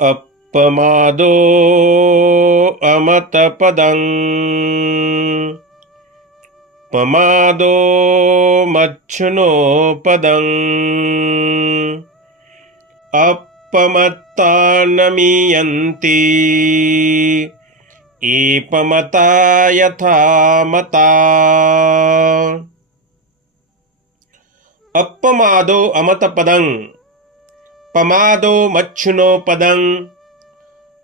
अप्पमादो अमतपदम् अप्पमादो मच्छनोपदम् अप्पमत्तानमियन्ति ईपमता यथा मता। अपमादो अमतपदम् पमादो मच्छुनो पदं।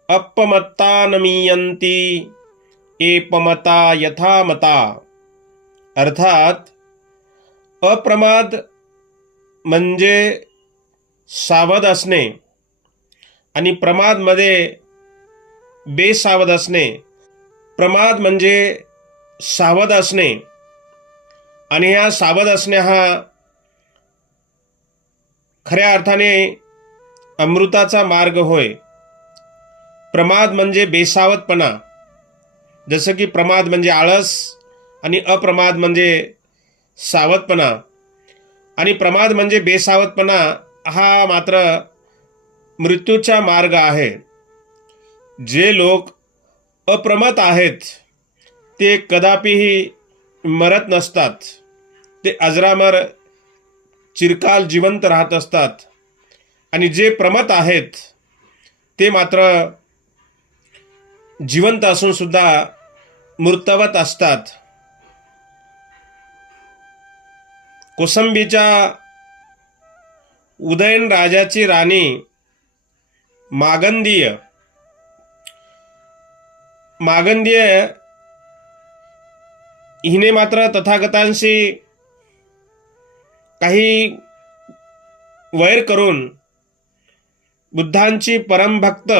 अपमत्ता नमीयंती एपमता यथामता। अर्थात अप्रमाद म्हणजे सावध असणे आणि प्रमादमध्ये बेसावध असणे. प्रमाद म्हणजे सावध असणे आणि ह्या सावध असणे हा खऱ्या अर्थाने अमृताचा मार्ग होय. प्रमाद म्हणजे बेसावतपणा. जसं की प्रमाद म्हणजे आळस आणि अप्रमाद म्हणजे सावधपणा आणि प्रमाद म्हणजे बेसावधपणा हा मात्र मृत्यूचा मार्ग आहे. जे लोक अप्रमत आहेत ते कदापिही मरत नसतात. ते अजरामर चिरकाल जिवंत राहत असतात. आणि जे प्रमत आहेत ते मात्र जिवंत असून सुद्धा मृतवत असतात. कोसंबीच्या उदयन राजाची राणी मागंदीय. मागंदीय हिने मात्र तथागतांशी काही वैर करून बुद्धांची परमभक्त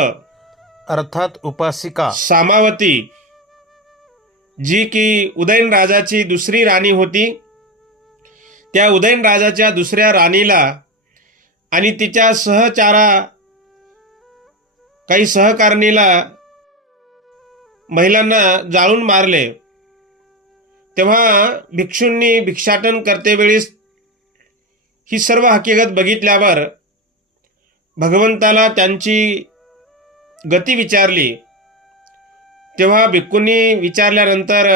अर्थात उपासिका. सामावती जी की उदयन राजाची दुसरी राणी होती. त्या उदयन राजाच्या दुसऱ्या राणीला आणि तिच्या सहचारा काही सहकारणीला महिलांना जाळून मारले. तेव्हा भिक्षूंनी भिक्षाटन करतेवेळीस ही सर्व हकीकत बघितल्यावर भगवंताला त्यांची गती विचारली. तेव्हा भिक्कूंनी विचारल्यानंतर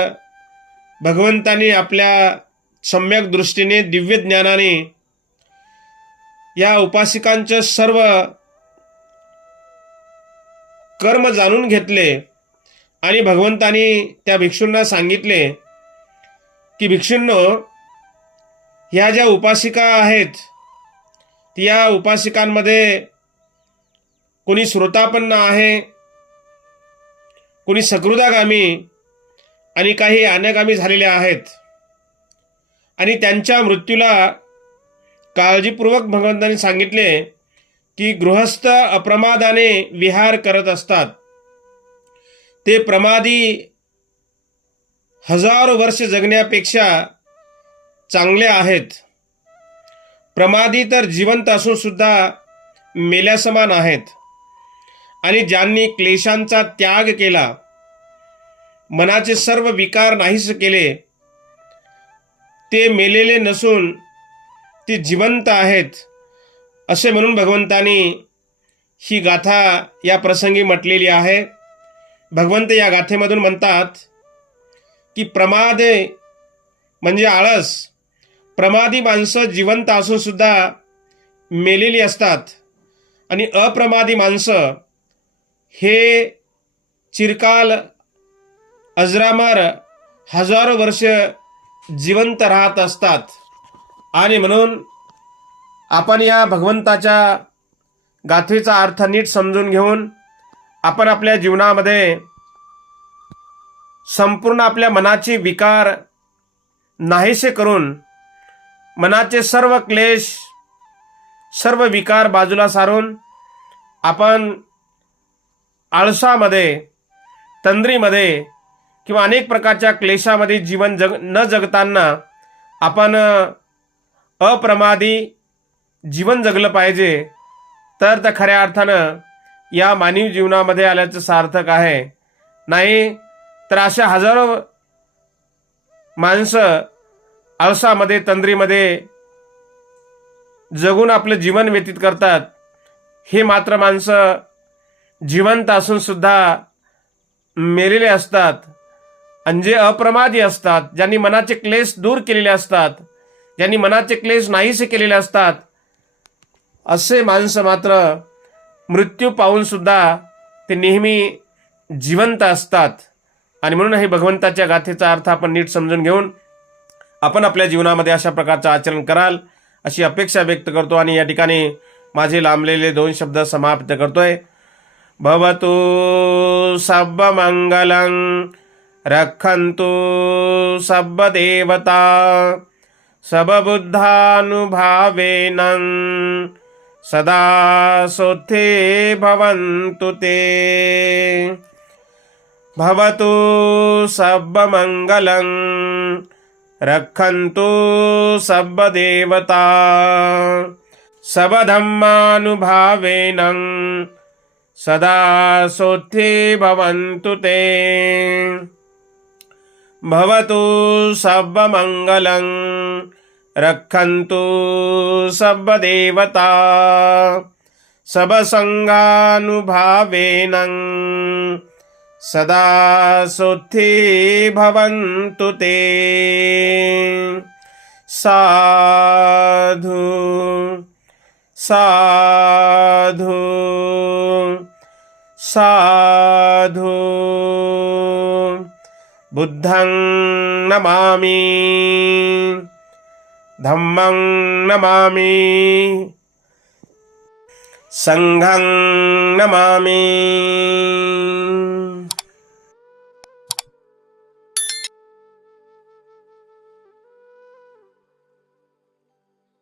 भगवंतानी आपल्या सम्यक दृष्टीने दिव्य ज्ञानाने या उपासिकांचे सर्व कर्म जाणून घेतले आणि भगवंतानी त्या भिक्षूंना सांगितले की भिक्षूंनो ह्या ज्या उपासिका आहेत या उपासिकांमध्ये कोणी श्रोतापन्न आहे कोणी सकृदागामी आणि काही अनागामी झालेले आहेत. आणि त्यांच्या मृत्यूला काळजीपूर्वक भगवंतांनी सांगितले की गृहस्थ अप्रमादाने विहार करत असतात. ते प्रमादी हजारो वर्ष जगण्यापेक्षा चांगले आहेत. प्रमादी तर जिवंत असून सुद्धा मेल्यासमान आहेत. आणि ज्यांनी क्लेशांचा त्याग केला मनाचे सर्व विकार नाहीस केले ते मेलेले नसून ते जिवंत आहेत असे म्हणून भगवंतानी ही गाथा या प्रसंगी म्हटलेली आहे. भगवंत या गाथेमधून म्हणतात की प्रमाद म्हणजे आळस प्रमादी माणसं जिवंत असून सुद्धा मेलेली असतात. आणि अप्रमादी माणसं हे चिरकाल अजरामर हजारो वर्ष जिवंत राहत असतात. आणि म्हणून आपण या भगवंताच्या गाथेचा अर्थ नीट समजून घेऊन आपण आपल्या जीवनामध्ये संपूर्ण आपल्या मनाचे विकार नाहीसे करून मनाचे सर्व क्लेश सर्व विकार बाजूला सारून आपण आळसामध्ये तंद्रीमध्ये किंवा अनेक प्रकारच्या क्लेशामध्ये जीवन जग न जगताना आपण अप्रमादी जीवन जगलं पाहिजे. तर त्या खऱ्या अर्थानं या मानवी जीवनामध्ये आल्याचं सार्थक आहे. नाही तर अशा हजारो माणसं आळसामध्ये तंद्रीमध्ये जगून आपलं जीवन व्यतीत करतात हे मात्र माणसं जिवंत असूनसुद्धा मेलेले असतात आणि जे अप्रमादी असतात ज्यांनी मनाचे क्लेश दूर केलेले असतात ज्यांनी मनाचे क्लेश नाहीसे केलेले असतात असे माणसं मात्र मृत्यू पाहूनसुद्धा ते नेहमी जिवंत असतात. आणि म्हणून हे भगवंताच्या गाथेचा अर्थ आपण नीट समजून घेऊन आपण आपल्या जीवनामध्ये अशा प्रकारचं आचरण कराल अशी अपेक्षा व्यक्त करतो आणि या ठिकाणी माझे लांबलेले दोन शब्द समाप्त करतोय. भवतु सब रक्षन्तु सब सबबुद्धानुभावेन सदा सोथे भवन्तु ते। भवतु सब्बमङ्गलं रक्षन्तु सर्वदेवता। सबधम्मानुभावेन सदा सोत्थे भवन्तु ते। भवतु सब्बमङ्गलं रक्षन्तु सर्वदेवता। सबसङ्गानुभावेन सदा सोत्थे भवन्तु ते। साधु साधु साधु। बुद्धं नमामि धम्मं नमामि सङ्घं नमामि